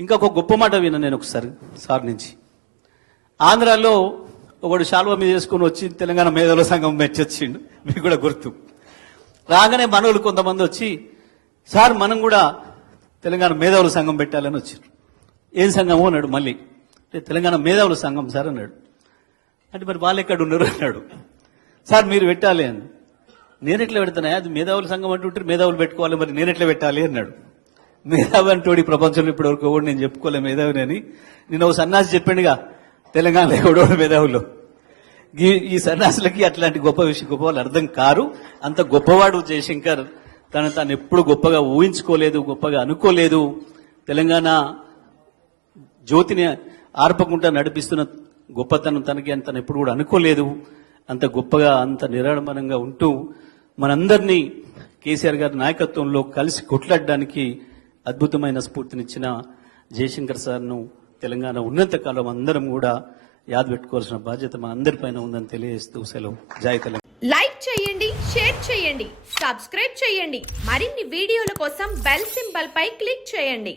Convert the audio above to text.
ఇంకా ఒక గొప్ప మాట విన్నా నేను ఒకసారి సార్ నుంచి. ఆంధ్రాలో ఒకడు శాల్వా మీద చేసుకుని వచ్చి తెలంగాణ మేధావుల సంఘం మెచ్చొచ్చిండు, మీకు కూడా గుర్తు. రాగానే మనోళ్ళు కొంతమంది వచ్చి, సార్ మనం కూడా తెలంగాణ మేధావుల సంఘం పెట్టాలని వచ్చారు. ఏం సంఘము అన్నాడు. మళ్ళీ తెలంగాణ మేధావుల సంఘం సార్ అన్నాడు. అంటే మరి వాళ్ళు ఎక్కడ ఉన్నారు అన్నాడు. సార్ మీరు పెట్టాలి అని. నేను ఎట్లా పెడతానా, అది మేధావుల సంఘం అంటుంటే మేధావులు పెట్టుకోవాలి, మరి నేను ఎట్లా పెట్టాలి అన్నాడు. మేధావి అంటోడి ప్రపంచంలో ఇప్పటివరకు ఎవడు నేను చెప్పుకోలే మేధావిని అని. నేను ఒక సన్నాసి చెప్పాడుగా తెలంగాణలో ఎవడోడు మేధావులు. ఈ సన్యాసులకి అట్లాంటి గొప్ప వాళ్ళు అర్థం కారు. అంత గొప్పవాడు జయశంకర్. తాను ఎప్పుడు గొప్పగా ఊహించుకోలేదు, గొప్పగా అనుకోలేదు. తెలంగాణ జ్యోతిని ఆర్పకుండా నడిపిస్తున్న గొప్పతనం తనకి అని తను ఎప్పుడు కూడా అనుకోలేదు. అంత గొప్పగా, అంత నిరాడంబరంగా ఉంటూ మనందరినీ కేసీఆర్ గారి నాయకత్వంలో కలిసి కొట్లాడడానికి అద్భుతమైన స్ఫూర్తినిచ్చిన జయశంకర్ సార్ను తెలంగాణ ఉన్నంత కాలం అందరం కూడా యాద్ పెట్టుకోవాల్సిన బాధ్యత మన అందరిపైన ఉందని తెలియజేస్తూ సెలవు. జై తెలంగాణ. లైక్ చేయండి, షేర్ చేయండి, సబ్స్క్రైబ్ చేయండి. మరిన్ని వీడియోల కోసం బెల్ సింబల్ పై క్లిక్ చేయండి.